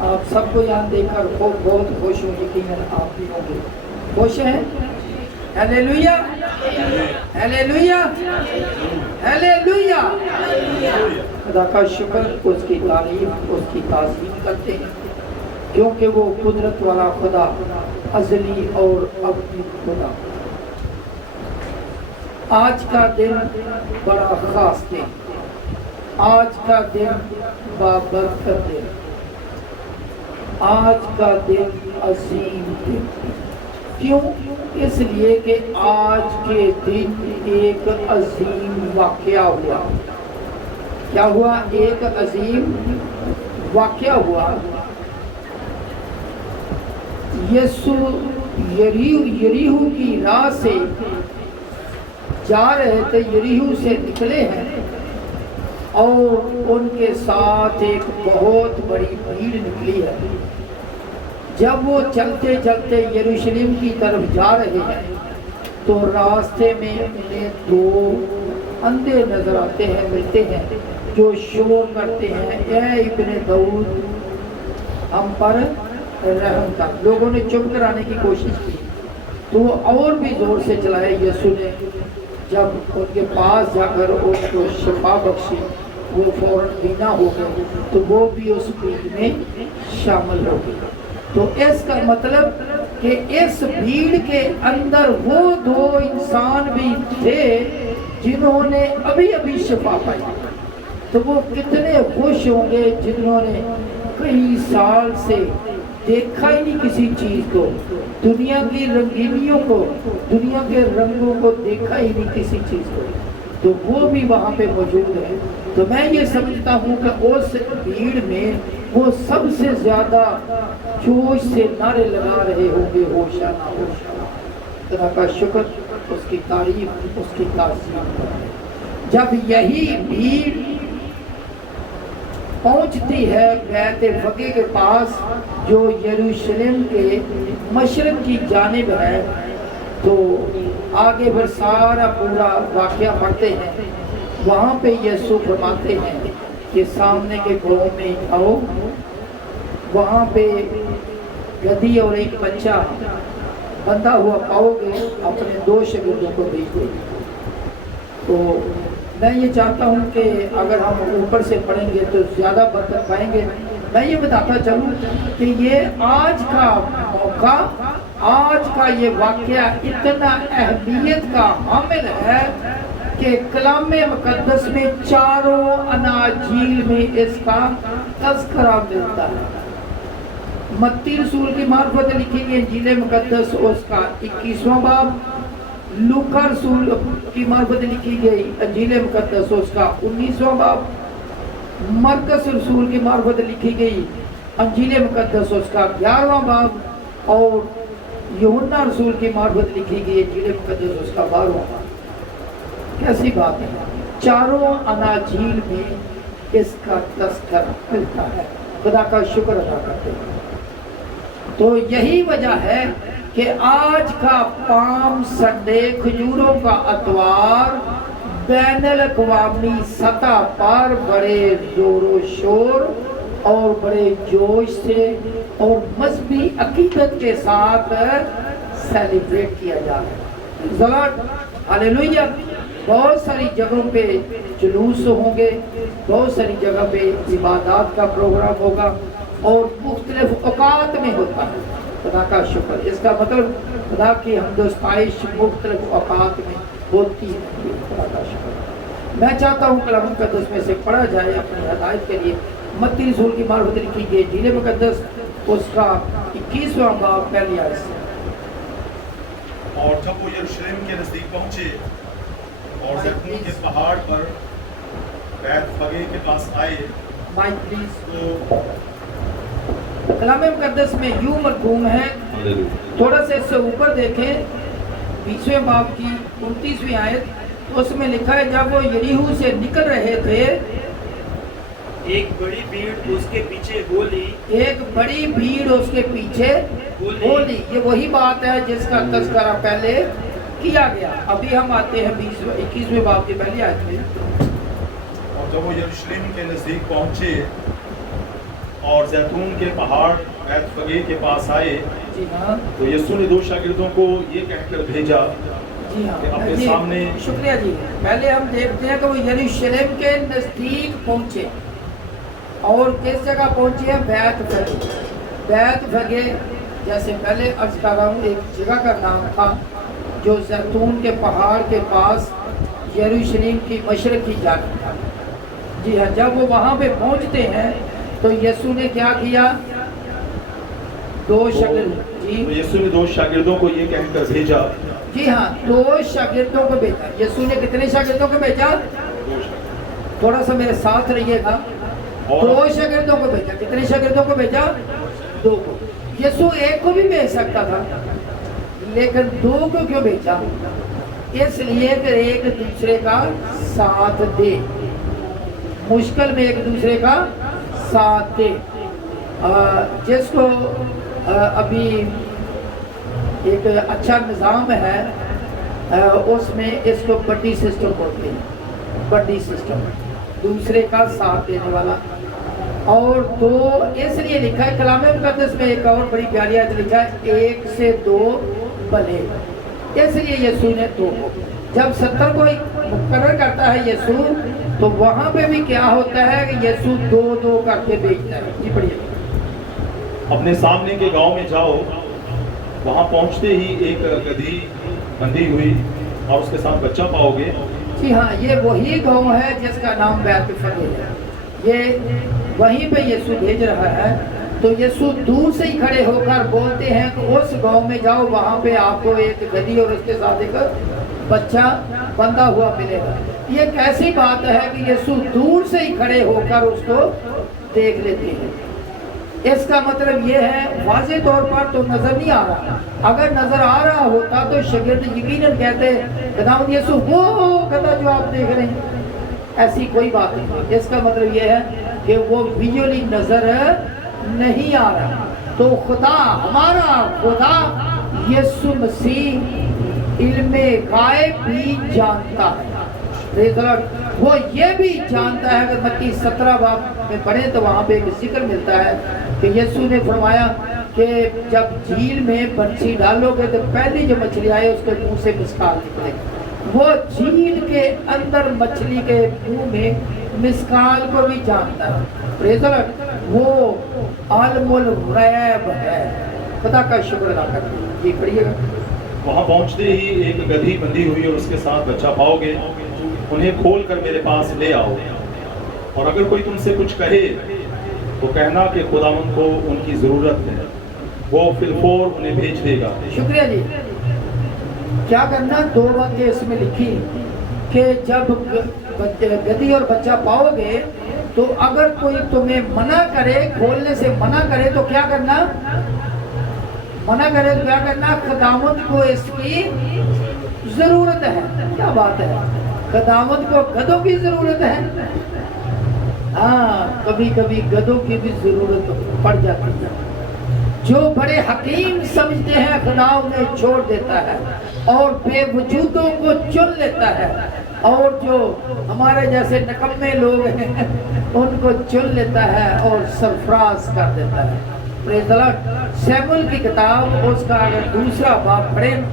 آپ سب کو یہاں دیکھ کر بہت خوش ہوں، یقیناً آپ بھی ہوں گے خوش ہیں۔ Hallelujah hallelujah hallelujah. خدا کا شکر، اس کی تعریف، اس کی تعظیم کرتے ہیں، کیونکہ وہ قدرت والا خدا، ازلی اور ابدی خدا۔ آج کا دن بڑا خاص دن، آج کا دن بابرکت دن، آج کا دن عظیم دن۔ کیوں؟ اس لیے کہ آج کے دن ایک عظیم واقعہ ہوا۔ کیا ہوا؟ ایک عظیم واقعہ ہوا۔ یسوع یریحو کی راہ سے جا رہے تھے، یریحو سے نکلے ہیں، اور ان کے ساتھ ایک بہت بڑی بھیڑ نکلی ہے۔ جب وہ چلتے چلتے یروشلم کی طرف جا رہے ہیں تو راستے میں انہیں دو اندھے نظر آتے ہیں، ملتے ہیں، جو شور کرتے ہیں، اے ابن داؤد ہم پر رحم کر۔ لوگوں نے چپ کرانے کی کوشش کی تو وہ اور بھی زور سے چلائے۔ یسوع نے جب ان کے پاس جا کر ان کو شفا بخشی، وہ فوراً بینا ہو گئے، تو وہ بھی اس بھیڑ میں شامل ہو گئے۔ تو اس کا مطلب کہ اس بھیڑ کے اندر وہ دو انسان بھی تھے جنہوں نے ابھی ابھی شفا پائی۔ تو وہ کتنے خوش ہوں گے جنہوں نے کئی سال سے دیکھا ہی نہیں کسی چیز کو، دنیا کی رنگینیوں کو، دنیا کے رنگوں کو دیکھا ہی نہیں کسی چیز کو، تو وہ بھی وہاں پہ موجود ہے۔ تو میں یہ سمجھتا ہوں کہ اس بھیڑ میں وہ سب سے زیادہ جوش سے نعرے لگا رہے ہوں گے، ہوشانا ہوشانا۔ خدا کا شکر، اس کی تعریف، اس کی تعظیم۔ جب یہی بھیڑ پہنچتی ہے بیت فگے کے پاس، جو یروشلم کے مشرق کی جانب ہے، تو آگے پھر سارا پورا واقعہ پڑھتے ہیں۔ وہاں پہ یسوع فرماتے ہیں کہ سامنے کے گاؤں میں آؤ، وہاں پہ گدھی اور ایک بچہ بندھا ہوا پاؤ گے، اپنے دو شاگردوں کو بھیج دیں۔ تو میں یہ چاہتا ہوں کہ اگر ہم اوپر سے پڑھیں گے تو زیادہ برکت پائیں گے۔ میں یہ بتاتا چلوں کہ یہ آج کا موقع، آج کا یہ واقعہ اتنا اہمیت کا حامل ہے کہ کلام مقدس میں چاروں اناجیل میں اس کا تذکرہ ملتا ہے۔ متی رسول کی معرفت لکھی گئی انجیل مقدس، اس کا 21واں باب، لوکا رسول کی معرفت لکھی گئی انجیل مقدس، اس کا 19واں باب، مرکس رسول کی معرفت لکھی گئی انجیل مقدس، اس کا 11واں باب، اور یوحنا رسول کی معرفت لکھی گئی انجیل مقدس، اس کا 12واں باب۔ کیسی بات ہے، چاروں اناجیل میں اس کا تذکرہ ملتا ہے۔ خدا کا شکر ادا کرتے ہیں۔ تو یہی وجہ ہے کہ آج کا پام سنڈے، کھجوروں کا اتوار، بین الاقوامی سطح پر بڑے زور و شور اور بڑے جوش سے اور مذہبی عقیدت کے ساتھ سیلیبریٹ کیا جا رہا ہے۔ ہاللیلویا۔ بہت ساری جگہوں پہ جلوس ہوں گے، بہت ساری جگہ پہ عبادات کا پروگرام ہوگا، اور مختلف اوقات میں ہوتا ہے۔ خدا کا شکر، اس کا مطلب خدا کی حمد و ستائش مختلف اوقات میں ہوتی ہے۔ خدا کا شکر۔ میں چاہتا ہوں کلام مقدس میں سے پڑھا جائے اپنی ہدایت کے لیے متی رسول کی معرفت لکھی گئی انجیل مقدس، اس کا 21واں باب، پہلی آیت سے۔ اور جب وہ یروشلم کے نزدیک پہنچے اور زیتون کے پہاڑ پر بیت فگے کے پاس آئے، مائک پلیز۔ تو کلام مقدس میں یوں مرقوم ہے، تھوڑا سا اس سے اوپر دیکھیں، 20ویں باب کی 29ویں آیت، اس میں لکھا ہے جب وہ یریحو سے نکل رہے تھے، ایک بڑی بھیڑ اس کے پیچھے ہو لی، ایک بڑی بھیڑ اس کے پیچھے ہو لی۔ یہ وہی بات ہے جس کا تذکرہ پہلے کیا گیا۔ ابھی ہم آتے ہیں 21ویں باب کی پہلی آیت میں۔ اور जब वो यरूशलेम के नज़दीक पहुंचे और जैतून के पहाड़ बैतफगे के पास आए जी हाँ तो यीशु ने 2 शागिर्दों को ये कहकर भेजा जी हाँ कि अपने जी, सामने शुक्रिया जी। पहले हम देखते हैं कि वो यरूशलेम के नज़दीक पहुंचे और किस जगह पहुंचे हैं? बैतफगे। बैतफगे जैसे पहले अर्ज कर रहा हूँ एक जगह का नाम था जो जैतून के पहाड़ के पास यरूशलेम की मशरक की जाती था। जी हाँ, जब वो वहाँ पे पहुँचते हैं तो यीशु ने क्या किया? 2 शागिर्द जी तो यीशु ने 2 शागिर्दों को ये कहकर भेजा जी हाँ 2 शागिर्दों को भेजा। यीशु ने कितने शागिर्दों को भेजा? थोड़ा सा मेरे साथ रहिएगा। 2 शागिर्दों को भेजा। कितने शागिर्दों को भेजा? 2 को। यीशु एक को भी भेज सकता था लेकिन 2 को क्यों भेजा? इसलिए कि एक दूसरे का साथ दे, मुश्किल में एक दूसरे का साथ दे। जिसको अभी एक अच्छा निज़ाम है उसमें इसको बड्डी सिस्टम बोलते हैं। बड्डी सिस्टम दूसरे का साथ देने वाला। और 2 इसलिए लिखा है कलाम मुक़द्दस में एक और बड़ी प्यारी आयत लिखा है 1 से 2 भले। इसलिए यीशु ने 2 को जब 70 को मुकर्रर करता है यीशु तो वहाँ पे भी क्या होता है कि यीशु 2-2 करके भेजता है। जी बढ़िया। अपने सामने के गांव में जाओ, वहां पहुंचते ही एक गधी बंधी हुई और उसके साथ बच्चा पाओगे। जी हाँ, ये वही गांव है जिसका नाम बैतफगे है। ये वहीं पे यीशु भेज रहा है। तो यीशु दूर से ही खड़े होकर बोलते हैं कि उस गांव में जाओ, वहाँ पे आपको एक गधी और उसके साथ एक बच्चा बंधा हुआ मिलेगा। ये कैसी बात है कि यीशु दूर से ही खड़े होकर उसको देख लेते हैं। इसका मतलब ये है वाज़े तौर पर तो नजर नहीं आ रहा। अगर नजर आ रहा होता तो शागिर्द यकीनन कहते खुदावंद यीशु वो गधा जो आप देख रहे हैं। ऐसी कोई बात नहीं। इसका मतलब ये है कि वो विजुअली नजर नहीं आ रहा। तो खुदा हमारा खुदा यीशु मसीह इल्मे गायब भी जानता है। वो ये भी जानता है। अगर मत्ती 17 बाब में पढ़े तो वहाँ पे एक जिक्र मिलता है कि यीशु ने फरमाया कि जब झील में बंसी डालोगे तो पहली जो मछली आए उसके मुंह से मिसकाल निकले। वो झील के अंदर मछली के मुंह में मिसकाल को भी जानता है। Praise the Lord. वो आलमुल गैब है। खुदा का शुक्र अदा करते। ये पढ़िएगा। वहां पहुंचते ही एक गधी बंधी हुई और उसके साथ बच्चा पाओगे। उन्हें खोल कर मेरे पास ले आओ। और अगर कोई तुमसे कुछ कहे तो कहना कि खुदावंद को उनकी ज़रूरत है, वो फिलफौर उन्हें भेज देगा। शुक्रिया जी। क्या करना? 2 बातें इसमें लिखी कि जब गधी और बच्चा पाओगे तो अगर कोई तुम्हें मना करे, खोलने से मना करे तो क्या करना? मना करे तो क्या करना? खुदावंद को इसकी ज़रूरत है। क्या बात है? खुदावंद को गधों की ज़रूरत है। हाँ, कभी कभी गधों की भी ज़रूरत पड़ जाती है। जो बड़े हकीम समझते हैं खुदा उन्हें छोड़ देता है और बेवजूदों को चुन लेता है। और जो हमारे जैसे निकम्मे लोग हैं उनको चुन लेता है और सरफराज कर देता है। Praise the Lord. शमूएल की किताब उसका अगर दूसरा बाब पढ़ें,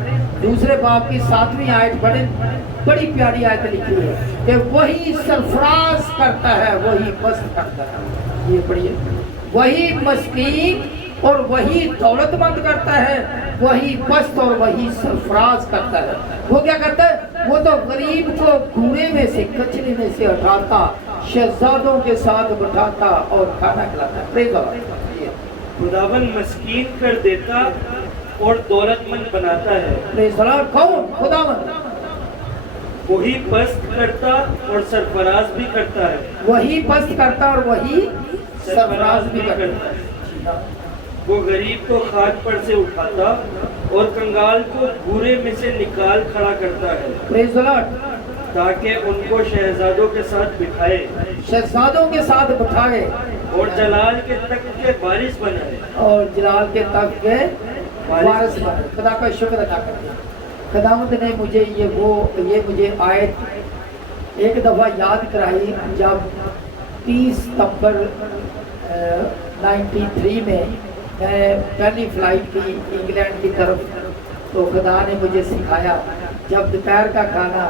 दूसरे बाब की 7वीं आयत पढ़ें, बड़ी प्यारी आयत लिखी है कि वही सरफराज करता है, वही मस्त करता है। ये पढ़िए। वही मस्कीन और वही दौलतमंद करता है, वही पस्त और वही सरफराज करता है। वो क्या करता है? वो तो गरीब को घूरे में से, कचरे में से उठाता, शहजादों के साथ बिठाता और खाना खिलाता है। Praise the Lord. खुदावन मस्कीन कर देता और दौलतमंद बनाता है। Praise the Lord. कौन? खुदावन। वही पस्त करता और सरफराज भी करता है। वही पस्त करता और वही सरफराज भी करता है। वो गरीब को खाट पर से उठाता और कंगाल को भूरे में से निकाल खड़ा करता है। Praise the Lord. ताकि उनको शहजादों के साथ बिठाए, शहजादों के साथ बिठाए और जलाल के तख्त के वारिस बनाए। और जलाल के तख्त के वारिस बनाए। खुदा का शुक्र अदा करते हैं। खुदावंद ने मुझे ये मुझे आयत ایک دفعہ یاد کرائی جب 30 ستمبر 93 میں پہلی فلائٹ کی انگلینڈ کی طرف، تو خدا نے مجھے سکھایا جب دوپہر کا کھانا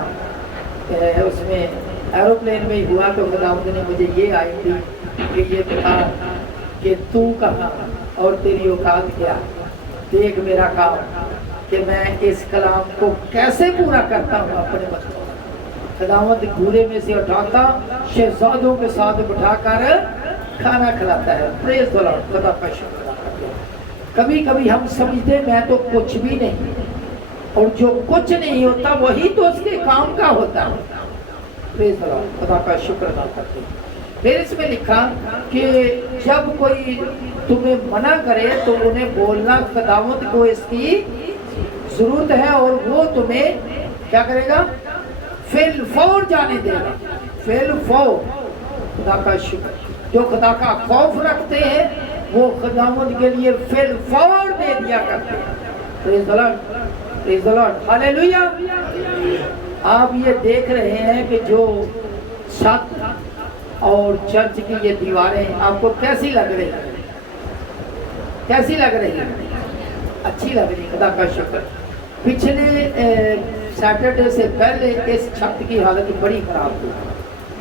اس میں ایروپلین میں ہی ہوا تو خدا نے مجھے یہ آئی تھی کہ یہ بتا کہ تو کہاں اور تیری اوقات کیا، دیکھ میرا کام کہ میں اس کلام کو کیسے پورا کرتا ہوں اپنے بچوں۔ خداوند گھوڑے میں سے اٹھاتا، شہزادوں کے ساتھ بٹھا کر کھانا کھلاتا ہے۔ پریز دی لارڈ، خدا کا شکر ادا کرتے ہیں۔ کبھی کبھی ہم سمجھتے میں تو کچھ بھی نہیں، اور جو کچھ نہیں ہوتا وہی تو اس کے کام کا ہوتا ہے۔ پریز دی لارڈ، خدا کا شکر ادا کرتے ہیں۔ پھر اس میں لکھا کہ جب کوئی تمہیں منع کرے تو انہیں بولنا خداوند کو اس کی ضرورت ہے اور وہ تمہیں کیا کرے گا؟ فی الفور جانے دے گا۔ فی الفور، خدا کا شکر۔ جو خدا کا خوف رکھتے ہیں وہ خداوند کے لیے فی الفور دے دیا کرتے ہیں۔ پریز دی لارڈ، پریز دی لارڈ، ہاللیلویا۔ آپ یہ دیکھ رہے ہیں کہ جو چھت اور چرچ کی یہ دیواریں آپ کو کیسی لگ رہی ہیں؟ کیسی لگ رہی ہیں؟ اچھی لگ رہی، خدا کا شکر۔ پچھلے سیٹرڈے سے پہلے اس چھت کی حالت بڑی خراب تھی،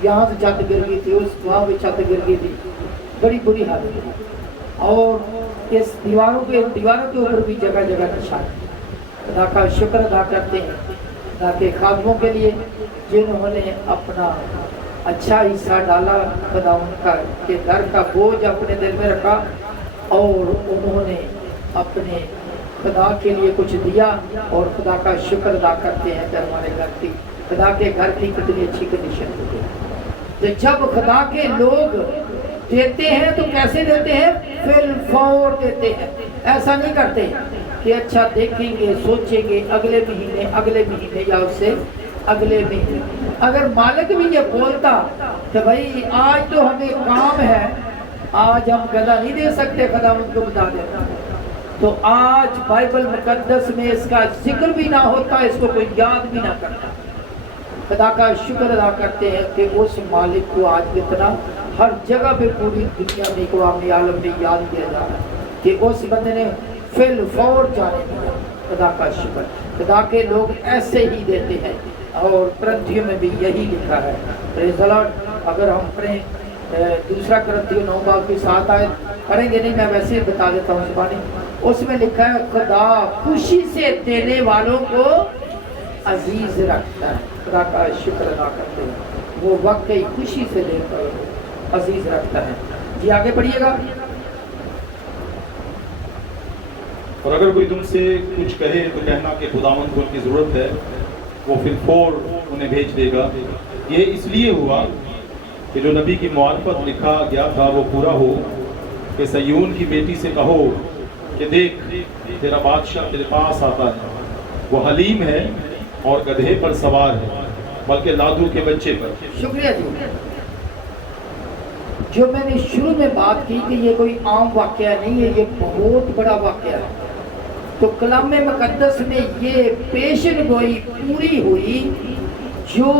یہاں سے چھت گر گئی تھی، وہاں بھی چھت گر گئی تھی، بڑی بری حالت تھی، اور اس دیواروں کے اوپر بھی جگہ جگہ نشان۔ خدا کا شکر ادا کرتے ہیں تاکہ خادموں کے لیے جنہوں نے اپنا اچھا حصہ ڈالا، خدا ان کا کہ گھر کا بوجھ اپنے دل میں رکھا اور انہوں نے اپنے خدا کے لیے کچھ دیا، اور خدا کا شکر ادا کرتے ہیں کہ ہمارے گھر کی، خدا کے گھر کی کتنی اچھی کنڈیشن ہوتی ہے۔ جب خدا کے لوگ دیتے ہیں تو کیسے دیتے ہیں؟ فی الفور دیتے ہیں۔ ایسا نہیں کرتے کہ اچھا دیکھیں گے، سوچیں گے اگلے مہینے یا اس سے اگلے مہینے۔ اگر مالک بھی یہ بولتا کہ بھائی آج تو ہمیں کام ہے، آج ہم گدا نہیں دے سکتے، خدا ان کو بتا دیتا، تو آج بائبل مقدس میں اس کا ذکر بھی نہ ہوتا، اس کو کوئی یاد بھی نہ کرتا۔ خدا کا شکر ادا کرتے ہیں کہ اس مالک کو آج کتنا ہر جگہ پہ پوری دنیا میں، اقوام عالم میں یاد کیا جا رہا ہے کہ اس بندے نے فی الفور جانے دیا۔ خدا کا شکر۔ خدا کے لوگ ایسے ہی دیتے ہیں، اور کرنتھیوں میں بھی یہی لکھا ہے۔ پریز دی لارڈ۔ اگر ہم پڑھیں دوسرا کرنتھیوں 9 باب کی 7 آیت، پڑھیں گے نہیں، میں ویسے ہی بتا دیتا ہوں زبانی۔ اس میں لکھا ہے خدا خوشی سے دینے والوں کو عزیز رکھتا ہے۔ خدا کا شکر ادا کرتے ہیں، وہ واقعی خوشی سے دینے والوں کو عزیز رکھتا ہے۔ جی آگے پڑھیے گا۔ اور اگر کوئی تم سے کچھ کہے تو کہنا کہ خداوند کو ان کی ضرورت ہے، وہ فی الفور انہیں بھیج دے گا۔ یہ اس لیے ہوا کہ جو نبی کی معرفت لکھا گیا تھا وہ پورا ہو کہ سیون کی بیٹی سے کہو کہ دیکھ تیرا بادشاہ تیرے پاس آتا ہے، وہ حلیم ہے اور گدھے پر سوار ہے، بلکہ لادو کے بچے پر۔ شکریہ جی۔ جو میں نے شروع میں بات کی کہ یہ کوئی عام واقعہ نہیں ہے، یہ بہت بڑا واقعہ ہے، تو کلام مقدس میں یہ پیشن گوئی پوری ہوئی جو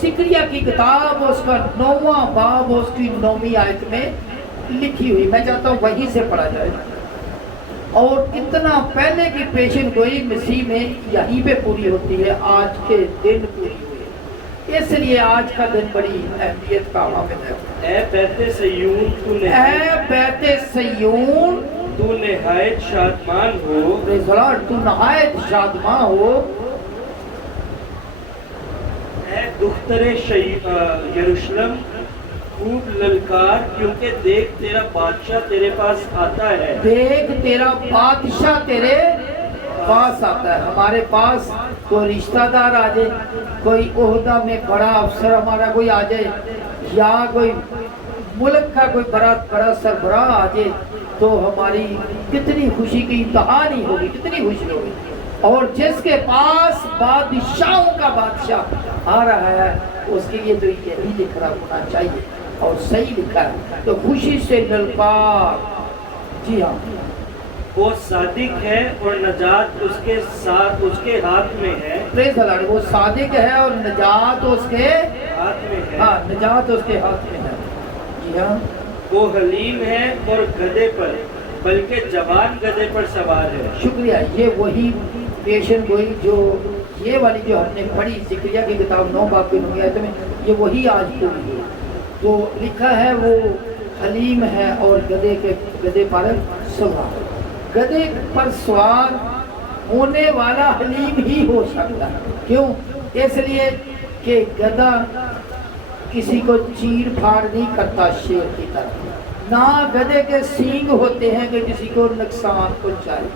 زکریا کی کتاب اس کا 9واں باب اس کی 9ویں آیت میں لکھی ہوئی۔ میں چاہتا ہوں وہیں سے پڑھا جائے، اور کتنا پہلے کی پیشن گوئی مسیح میں یہیں پہ پوری ہوتی ہے، آج کے دن پوری ہوئی، اس لیے آج کا دن بڑی اہمیت کا حامل ہے۔ اے بیت صیون تو نہایت شادمان ہو، پریز دی لارڈ، تو نہایت شادمان ہو، اے دختر یروشلم خوب للکار، کیونکہ دیکھ تیرا بادشاہ تیرے پاس آتا ہے۔ دیکھ تیرا بادشاہ تیرے پاس آتا ہے۔ ہمارے پاس کوئی رشتہ دار آ جائے، کوئی عہدہ میں بڑا افسر ہمارا کوئی آ جائے، یا کوئی ملک کا کوئی بڑا سربراہ آ جائے، تو ہماری کتنی خوشی کی انتہا نہیں ہوگی، کتنی خوشی ہوگی۔ اور جس کے پاس بادشاہوں کا بادشاہ آ رہا ہے، اس کے لیے تو یہی لکھ رہا ہونا چاہیے، اور صحیح لکھا ہے، تو خوشی سے للکار۔ جی ہاں، वो सादिक है और नजात उसके साथ उसके हाथ में है। Praise the Lord. वो सादिक है और निजात उसके हाथ में है। हाँ, निजात उसके हाथ में है। जी हाँ, वो हलीम है और गधे पर, बल्कि जवान गधे पर सवार है। शुक्रिया। ये वही पेशन गोई जो ये वाली जो हमने पढ़ी ज़िक्रिया की किताब 9 बाब के 9 आयत में, ये वही आज पूरी है। तो लिखा है वो हलीम है और गधे पर सवार। गधे पर सवार होने वाला हलीम ही हो सकता है। क्यों? इसलिए कि गधा किसी को चीर फाड़ नहीं करता शेर की तरह, ना गधे के सींग होते हैं कि किसी को नुकसान पहुंचाए,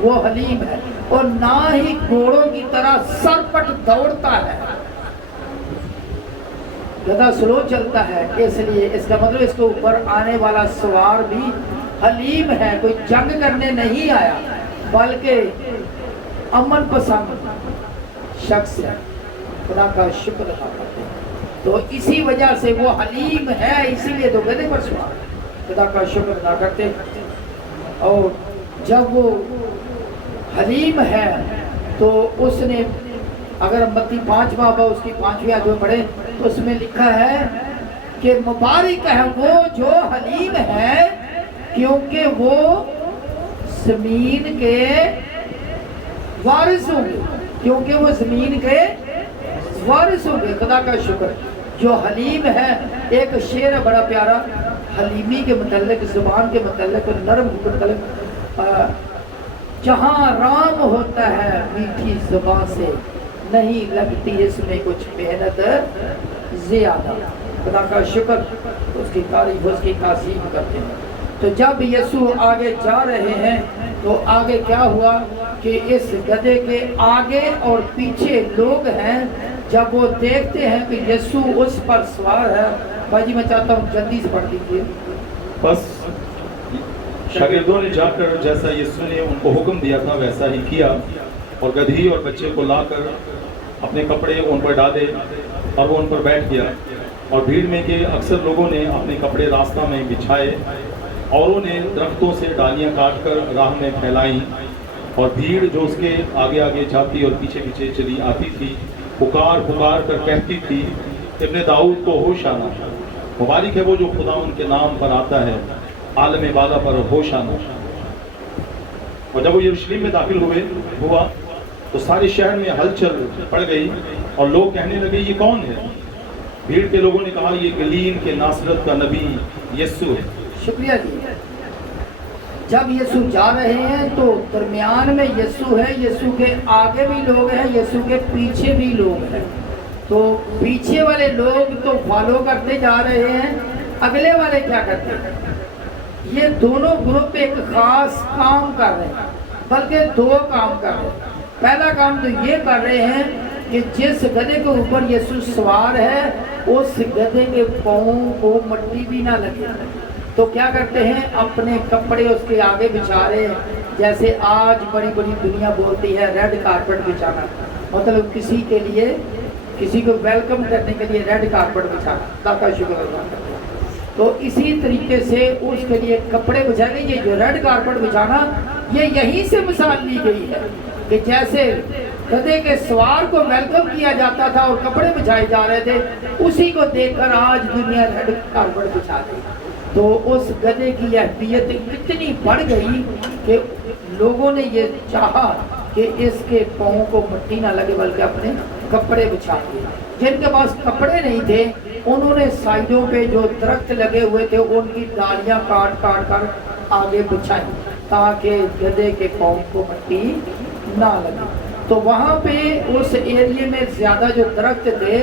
वो हलीम है। और ना ही घोड़ों की तरह सरपट दौड़ता है, गधा स्लो चलता है। इसलिए इसका मतलब इसके ऊपर आने वाला सवार भी हलीम है, कोई जंग करने नहीं आया बल्कि अमन पसंद शख्स है। खुदा का शुक्र अदा करते हैं। तो इसी वजह से वो हलीम है, इसीलिए तो गधे पर सवार। खुदा का शुक्र अदा करते हैं। और जब वो हलीम है तो उसने, अगर मत्ती 5 बाब उसकी 5वीं आयत में पढ़े तो उसमें लिखा है कि मुबारक है वो जो हलीम है, क्योंकि वो जमीन के वारिस होंगे, क्योंकि वो जमीन के वारिस होंगे। खुदा का शुक्र। जो हलीम है, एक शेर है बड़ा प्यारा हलीमी के मतलब, जुबान के मतलब, नरम के मतलब, जहाँ राम होता है मीठी जुबान से, नहीं लगती इसमें कुछ मेहनत ज्यादा। खुदा का शुक्र, उसकी तारीफ उसकी तासीम करते हैं। तो जब यीशु आगे जा रहे हैं तो आगे क्या हुआ कि इस गधे के आगे और पीछे लोग हैं। जब वो देखते हैं कि यीशु उस पर सवार है, भाई जी मैं चाहता हूँ जल्दी से पढ़ दीजिए। बस शागिर्दों ने जाकर जैसा यीशु ने उनको हुक्म दिया था वैसा ही किया, और गधी और बच्चे को लाकर अपने कपड़े उन पर डाले और वो उन पर बैठ गया। और भीड़ में के अक्सर लोगों ने अपने कपड़े रास्ता में बिछाए, औरों ने दरख्तों से डालियां काटकर राह में फैलाई, और भीड़ जो उसके आगे आगे जाती और पीछे पीछे चली आती थी, पुकार पुकार कर कहती थी, इब्ने दाऊद को होश आना, मुबारक है वो जो खुदा उनके नाम पर आता है, आलम बाला पर होश आना। और जब वो यरूशलेम में दाखिल हुआ तो सारे शहर में हलचल पड़ गई और लोग कहने लगे ये कौन है? भीड़ के लोगों ने कहा ये गलील के नासरत का नबी यीशु है। शुक्रिया जी। जब यीशु जा रहे हैं तो दरमियान में यीशु है, यीशु के आगे भी लोग हैं, यीशु के पीछे भी लोग हैं। तो पीछे वाले लोग तो फॉलो करते जा रहे हैं, अगले वाले क्या करते हैं? ये दोनों ग्रुप एक खास काम कर रहे हैं, बल्कि 2 काम कर रहे हैं। पहला काम तो ये कर रहे हैं कि जिस गधे के ऊपर यीशु सवार है उस गधे के पाँव को मिट्टी भी ना लगे। तो क्या करते हैं? अपने कपड़े उसके आगे बिछा रहे हैं। जैसे आज बड़ी बड़ी दुनिया बोलती है रेड कारपेट बिछाना, मतलब किसी के लिए, किसी को वेलकम करने के लिए रेड कारपेट बिछाना। ताका शुक्र अदा करते हैं। तो इसी तरीके से उसके लिए कपड़े बिछाए गए। ये जो रेड कारपेट बिछाना, ये यहीं से मिसाल ली गई है कि जैसे गधे के सवार को वेलकम किया जाता था और कपड़े बिछाए जा रहे थे, उसी को देखकर आज दुनिया रेड कारपेट बिछा रही। तो उस गधे की अहमियत इतनी बढ़ गई कि लोगों ने ये चाहा कि इसके पाँव को मिट्टी ना लगे, बल्कि अपने कपड़े बिछा दिए। जिनके पास कपड़े नहीं थे उन्होंने साइडों पे जो दरख्त लगे हुए थे उनकी डालियां काट काट कर आगे बिछाई ताकि गधे के पाँव को मिट्टी ना लगे। तो वहाँ पे उस एरिया में ज़्यादा जो दरख्त थे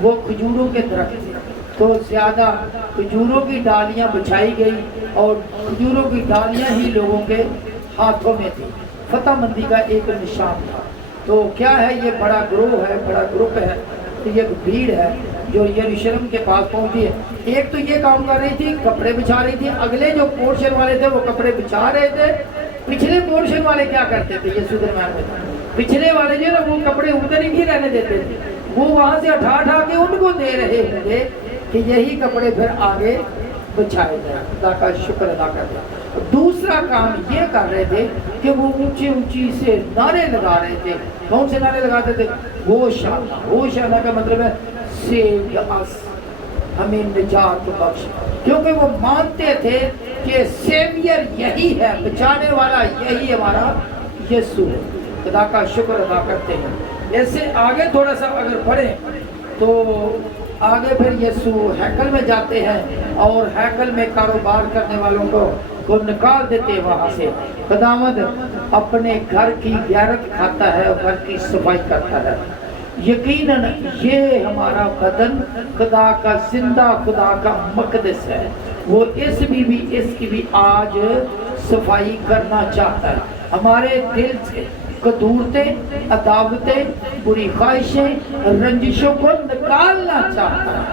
वो खजूरों के दरख्त थे, तो ज़्यादा खजूरों की डालियां बिछाई गई और खजूरों की डालियां ही लोगों के हाथों में थी। फतहमंदी का एक निशान था। तो क्या है, ये बड़ा ग्रोह है, बड़ा ग्रुप है, तो ये भीड़ है जो यरूशलेम के पास पहुंची है। एक तो ये काम कर रही थी, कपड़े बिछा रही थी। अगले जो पोर्शन वाले थे वो कपड़े बिछा रहे थे। पिछले पोर्शन वाले क्या करते थे? ये सुदरमान में था, पिछले वाले जो ना वो कपड़े उधर ही नहीं रहने देते थे, वो वहां से उठा उठा के उनको दे रहे होंगे कि यही कपड़े फिर आगे बिछाए जाए। खुदा का शुक्र अदा कर दिया। दूसरा काम ये कर रहे थे कि वो ऊंची ऊंची से नारे लगा रहे थे। कौन से नारे लगाते थे? होशाना का मतलब है सेव अस, हमें निजात बख्श। क्योंकि वो मानते थे कि सेवियर यही है, बचाने वाला यही हमारा यीशु है। खुदा का शुक्र अदा करते हैं। ऐसे आगे थोड़ा सा अगर पढ़ें तो आगे फिर यीशु हैकल में जाते हैं और हैकल में कारोबार करने वालों को निकाल देते हैं वहाँ से। खुदावंद अपने घर की गैरत खाता है और घर की सफाई करता है। यकीनन ये हमारा बदन खुदा का जिंदा खुदा का मकदस है। वो इसकी भी आज सफाई करना चाहता है। हमारे दिल से कदूरतें, अदावतें, बुरी ख्वाहिशें, रंजिशों को निकालना चाहता है।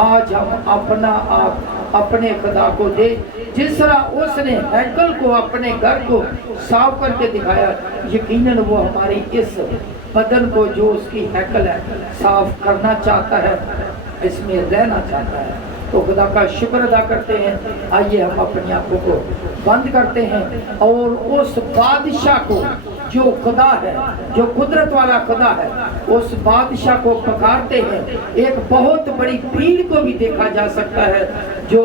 आज हम अपना आप अपने खुदा को दे। जिस तरह उसने हैकल को, अपने घर को साफ करके दिखाया, यकीनन वो हमारी इस बदन को जो उसकी हैकल है साफ करना चाहता है, इसमें रहना चाहता है। तो खुदा का शुक्र अदा करते हैं। आइए हम अपनी आंखों को बंद करते हैं और उस बादशाह को जो खुदा है, जो कुदरत वाला खुदा है, उस बादशाह को पुकारते हैं। एक बहुत बड़ी भीड़ को भी देखा जा सकता है जो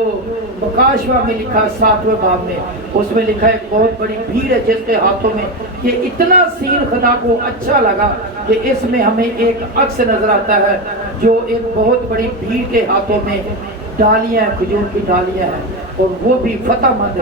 मुकाशवा में लिखा 7वें बाब में, उसमें लिखा है बहुत बड़ी भीड़ है जिसके हाथों में ये इतना सीन खुदा को अच्छा लगा कि इसमें हमें एक अक्स नजर आता है जो एक बहुत बड़ी भीड़ के हाथों में डालियां, खजूर की डालियां हैं और वो भी फतेहमंद,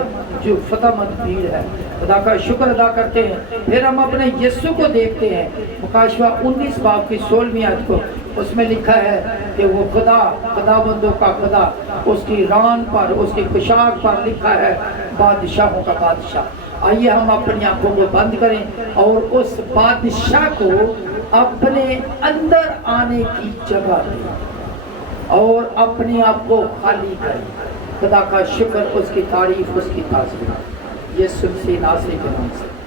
जो फतेहमंद भीड़ है। खुदा का शुक्र अदा करते हैं। फिर हम अपने यीशु को देखते हैं। मुकाशवा 19 बाब की 16वीं आयत को, उसमें लिखा है कि वो खुदाबंदों का खुदा, उसकी रान पर, उसकी पोशाक पर लिखा है बादशाहों का बादशाह। आइए हम अपनी आंखों को बंद करें और उस बादशाह को अपने अंदर आने की जगह दें और अपने आप को खाली करें। खुदा का शुक्र, उसकी तारीफ, उसकी ताज़ीम। यीशु मसीह नासरी के नाम से।